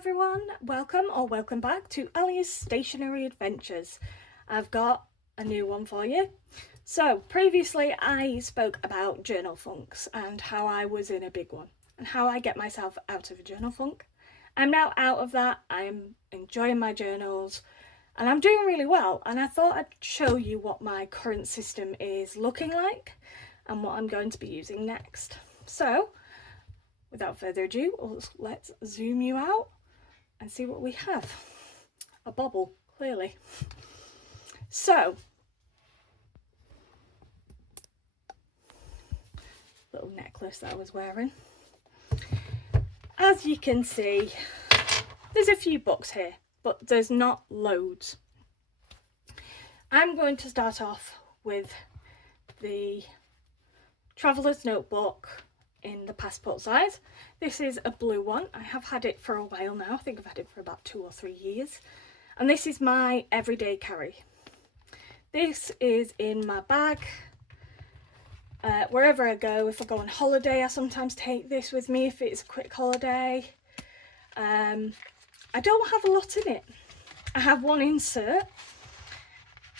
everyone, welcome back to Ali's Stationery Adventures. I've got a new one for you. So previously I spoke about journal funks and how I was in a big one and how I get myself out of a journal funk. I'm now out of that. I'm enjoying my journals and I'm doing really well, and I thought I'd show you what my current system is looking like and what I'm going to be using next. So without further ado, let's zoom you out and see what we have. A bobble, clearly. So, little necklace that I was wearing. As you can see, there's a few books here, but there's not loads. I'm going to start off with the Traveller's Notebook in the passport size. This is a blue one. I have had it for a while now. I think I've had it for about 2 or 3 years. And this is my everyday carry. This is in my bag. Wherever I go, if I go on holiday, I sometimes take this with me if it's a quick holiday. I don't have a lot in it. I have one insert.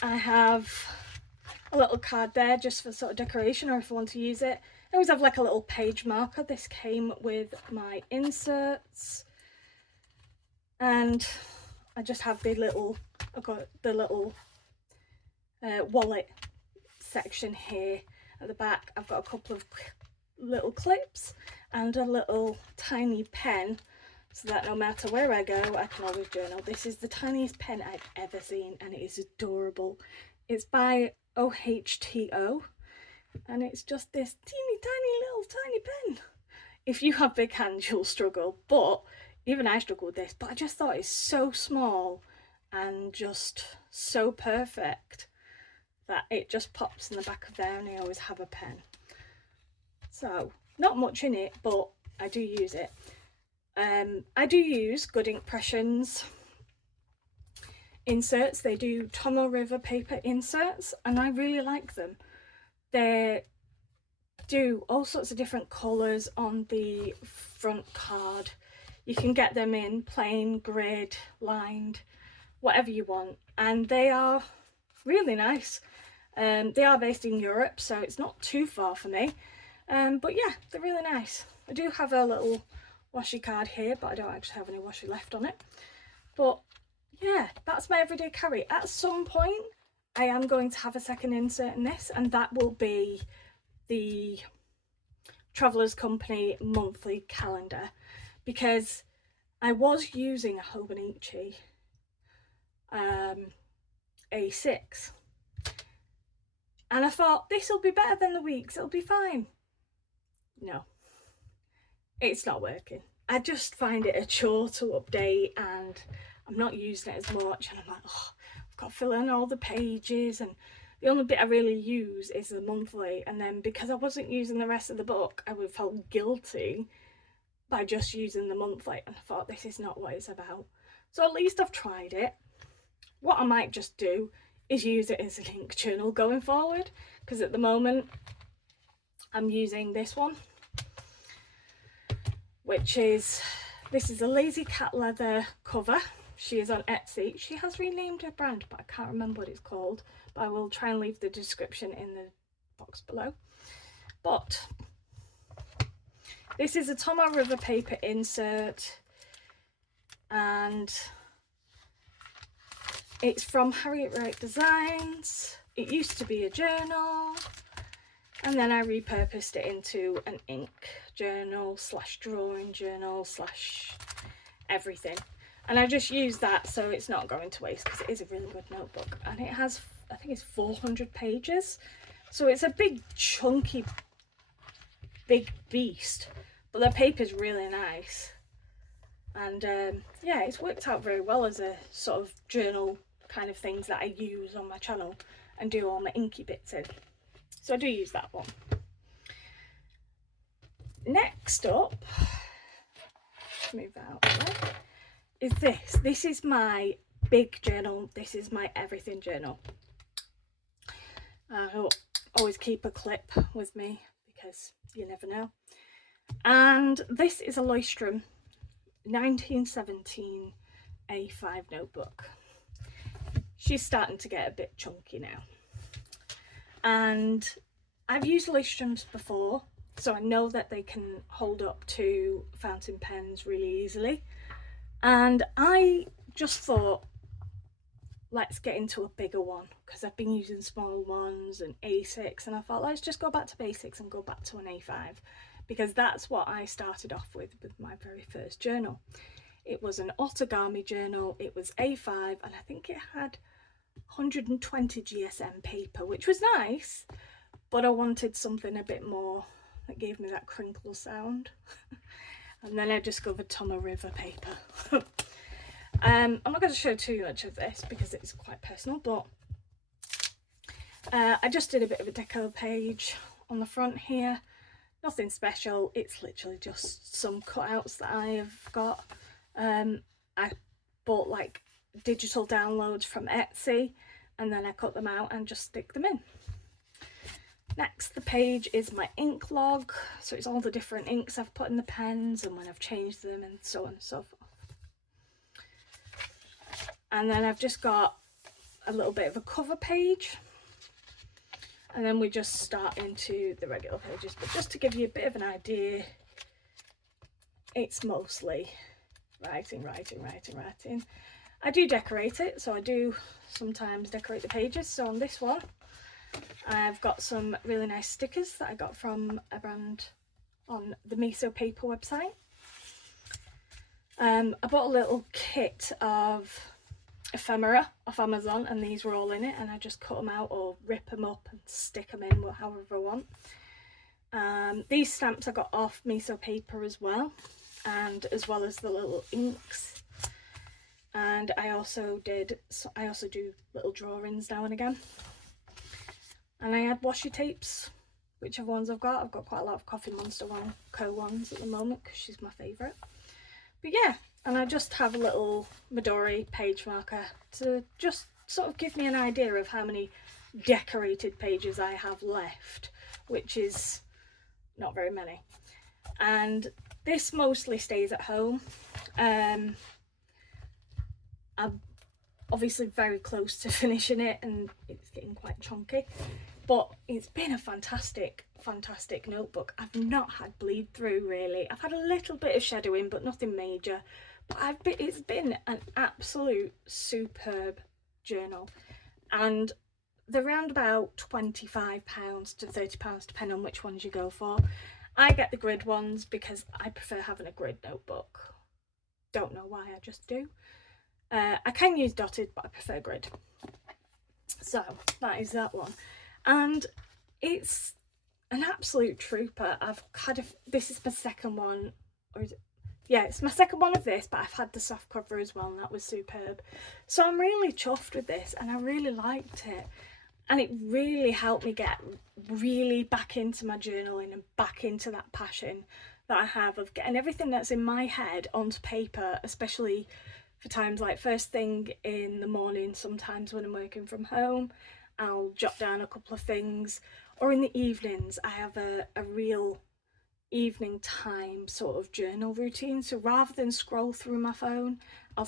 I have a little card there just for sort of decoration, or if I want to use it. I always have like a little page marker. This came with my inserts, and I just have the little, I've got the little wallet section here at the back. I've got a couple of little clips and a little tiny pen, so that no matter where I go I can always journal. This is the tiniest pen I've ever seen and it is adorable. It's by OHTO. And it's just this teeny tiny pen. If you have big hands you'll struggle, but even I struggle with this, but I just thought it's so small and just so perfect that it just pops in the back of there, and I always have a pen. So not much in it, but I do use it. I do use Good Impressions inserts. They do Tomoe River paper inserts and I really like them. They do all sorts of different colours on the front card. You can get them in plain, grid, lined, whatever you want, and they are really nice. They are based in Europe, so it's not too far for me, but yeah, they're really nice. I do have a little washi card here, but I don't actually have any washi left on it. But yeah, that's my everyday carry. At some point I am going to have a second insert in this, and that will be the Travellers Company monthly calendar, because I was using a Hobonichi A6 and I thought this will be better than the weeks, it'll be fine. No, it's not working. I just find it a chore to update and I'm not using it as much, and I'm like, oh, got to fill in all the pages, and the only bit I really use is the monthly. And then because I wasn't using the rest of the book, I would have felt guilty by just using the monthly, and I thought this is not what it's about. So at least I've tried it. What I might just do is use it as an ink journal going forward, because at the moment I'm using this one, which is, this is a Lazy Cat leather cover. She is on Etsy. She has renamed her brand, but I can't remember what it's called. But I will try and leave the description in the box below. But this is a Tomoe River paper insert, and it's from Harriet Wright Designs. It used to be a journal, and then I repurposed it into an ink journal slash drawing journal slash everything. And I just use that so it's not going to waste, because it is a really good notebook, and it has, I think it's 400 pages, so it's a big chunky big beast, but the paper's really nice. And yeah, it's worked out very well as a sort of journal kind of things that I use on my channel and do all my inky bits in, so I do use that one. Next up, move that out of there, is this. This is my big journal. This is my everything journal. I always keep a clip with me because you never know. And this is a Leuchtturm 1917 A5 notebook. She's starting to get a bit chunky now. And I've used Listrums before, so I know that they can hold up to fountain pens really easily. And I just thought, let's get into a bigger one, because I've been using small ones and A6, and I thought, let's just go back to basics and go back to an A5, because that's what I started off with my very first journal. It was an origami journal, it was A5, and I think it had 120 GSM paper, which was nice, but I wanted something a bit more that gave me that crinkle sound. And then I discovered Tomoe River paper. I'm not going to show too much of this because it's quite personal, but I just did a bit of a deco page on the front here. Nothing special, it's literally just some cutouts that I have got. I bought like digital downloads from Etsy, and then I cut them out and just stick them in. Next, the page is my ink log, so it's all the different inks I've put in the pens and when I've changed them and so on and so forth. And then I've just got a little bit of a cover page, and then we just start into the regular pages. But just to give you a bit of an idea, it's mostly writing. I do decorate it, so I do sometimes decorate the pages. So on this one, I've got some really nice stickers that I got from a brand on the Miso Paper website. I bought a little kit of ephemera off Amazon, and these were all in it, and I just cut them out or rip them up and stick them in however I want. These stamps I got off Miso Paper as well, and as well as the little inks. And I also do little drawings now and again. And I had washi tapes, whichever ones I've got. I've got quite a lot of Coffee Monster Co ones at the moment because she's my favourite. But yeah, and I just have a little Midori page marker to just sort of give me an idea of how many decorated pages I have left, which is not very many. And this mostly stays at home. I'm obviously very close to finishing it and it's getting quite chunky, but it's been a fantastic notebook. I've not had bleed through really. I've had a little bit of shadowing, but nothing major. But it's been an absolute superb journal, and they're around about £25 to £30 depending on which ones you go for. I get the grid ones because I prefer having a grid notebook. Don't know why, I just do. I can use dotted, but I prefer grid. So that is that one, and it's an absolute trooper. This is my second one, or is it? Yeah, it's my second one of this, but I've had the soft cover as well, and that was superb. So I'm really chuffed with this, and I really liked it, and it really helped me get really back into my journaling and back into that passion that I have of getting everything that's in my head onto paper, especially for times like first thing in the morning. Sometimes when I'm working from home, I'll jot down a couple of things, or in the evenings I have a real evening time sort of journal routine. So rather than scroll through my phone, I'll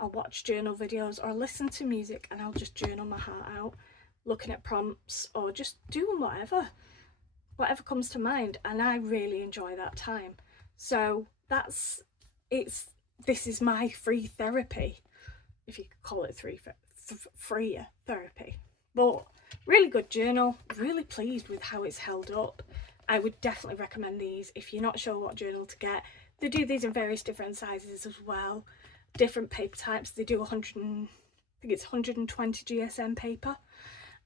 watch journal videos or listen to music, and I'll just journal my heart out, looking at prompts or just doing whatever comes to mind, and I really enjoy that time. So this is my free therapy, if you could call it free therapy. But really good journal, really pleased with how it's held up. I would definitely recommend these if you're not sure what journal to get. They do these in various different sizes as well, different paper types. They do 120 GSM paper,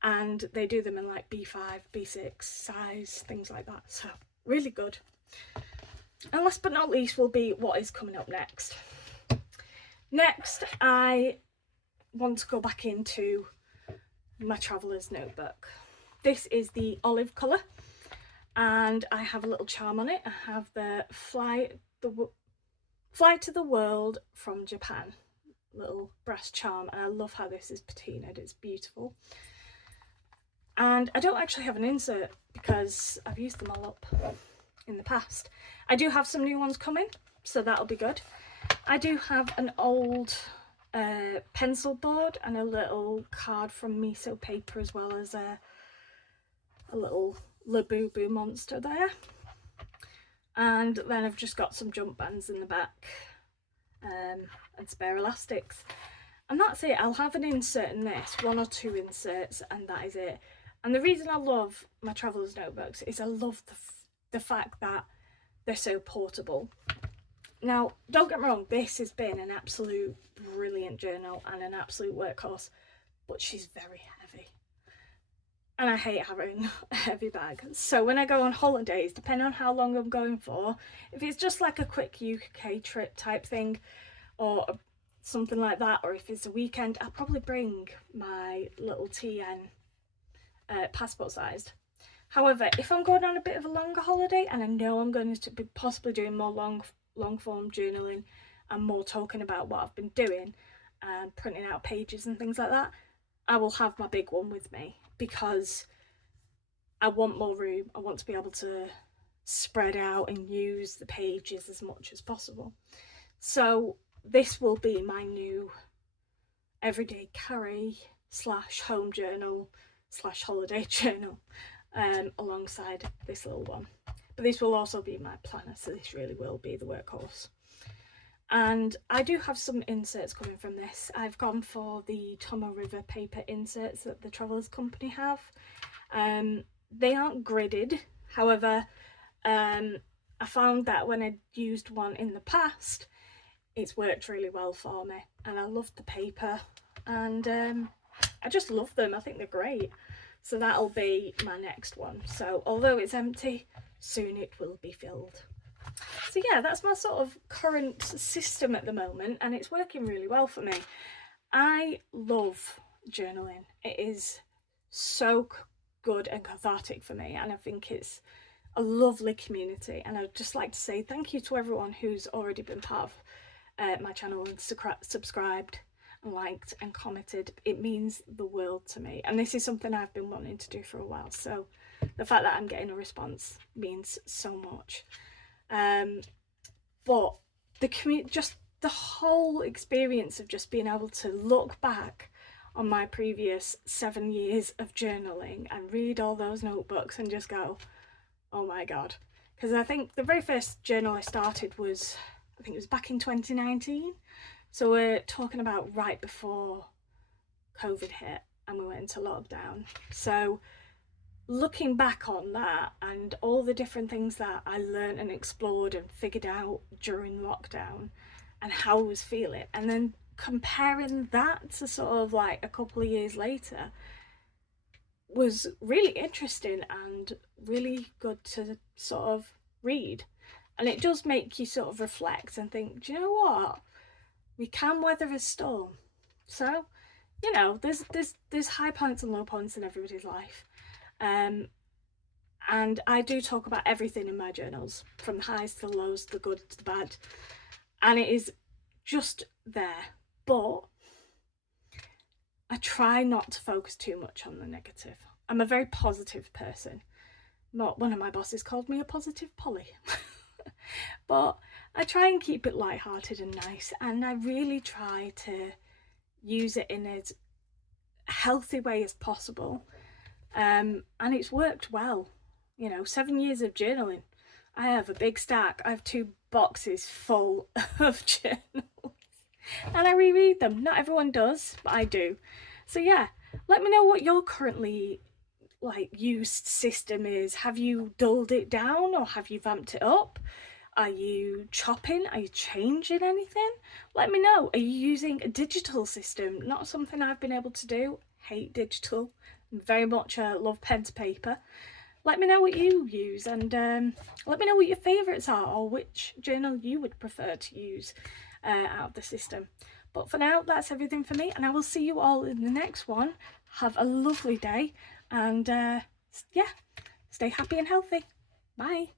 and they do them in like B5, B6 size, things like that. So really good. And last but not least will be what is coming up next. Next, I want to go back into my traveller's notebook. This is the olive colour, and I have a little charm on it. I have the Fly to the World from Japan little brass charm, and I love how this is patinaed. It's beautiful. And I don't actually have an insert because I've used them all up in the past. I do have some new ones coming, so that'll be good. I do have an old pencil board and a little card from Miso paper, as well as a little Labubu monster there. And then I've just got some jump bands in the back and spare elastics. And that's it. I'll have an insert in this, 1 or 2 inserts, and that is it. And the reason I love my traveller's notebooks is I love the fact that they're so portable. Now, don't get me wrong, this has been an absolute brilliant journal and an absolute workhorse, but she's very heavy. And I hate having a heavy bag. So when I go on holidays, depending on how long I'm going for, if it's just like a quick UK trip type thing or something like that, or if it's a weekend, I'll probably bring my little TN passport sized. However, if I'm going on a bit of a longer holiday and I know I'm going to be possibly doing more long form journaling and more talking about what I've been doing and printing out pages and things like that, I will have my big one with me, because I want more room. I want to be able to spread out and use the pages as much as possible. So this will be my new everyday carry / home journal / holiday journal, alongside this little one. But this will also be my planner, so this really will be the workhorse. And I do have some inserts coming from this. I've gone for the Tomo River paper inserts that the Travellers Company have. They aren't gridded, however, I found that when I used one in the past, it's worked really well for me, and I loved the paper, and I just love them. I think they're great. So that'll be my next one. So although it's empty, soon it will be filled. So yeah, that's my sort of current system at the moment, and it's working really well for me. I love journaling. It is so good and cathartic for me, and I think it's a lovely community, and I'd just like to say thank you to everyone who's already been part of my channel and subscribed and liked and commented. It means the world to me, and this is something I've been wanting to do for a while, so the fact that I'm getting a response means so much. But just the whole experience of just being able to look back on my previous 7 years of journaling and read all those notebooks and just go, oh my god. Because I think the very first journal I started was, I think it was back in 2019, so we're talking about right before COVID hit and we went into lockdown. So looking back on that and all the different things that I learned and explored and figured out during lockdown and how I was feeling, and then comparing that to sort of like a couple of years later, was really interesting and really good to sort of read. And it does make you sort of reflect and think, do you know what, we can weather a storm. So, you know, there's high points and low points in everybody's life. And I do talk about everything in my journals, from the highs to the lows, the good to the bad, and it is just there. But I try not to focus too much on the negative. I'm a very positive person. One of my bosses called me a positive Polly. But I try and keep it lighthearted and nice, and I really try to use it in as healthy way as possible. And it's worked well. You know, 7 years of journaling. I have a big stack. I have 2 boxes full of journals, and I reread them. Not everyone does, but I do. So yeah, let me know what your currently used system is. Have you dulled it down, or have you vamped it up? Are you chopping? Are you changing anything? Let me know. Are you using a digital system? Not something I've been able to do. Hate digital. Very much love pen to paper. Let me know what you use, and let me know what your favourites are, or which journal you would prefer to use out of the system. But for now, that's everything for me, and I will see you all in the next one. Have a lovely day, and yeah, stay happy and healthy. Bye.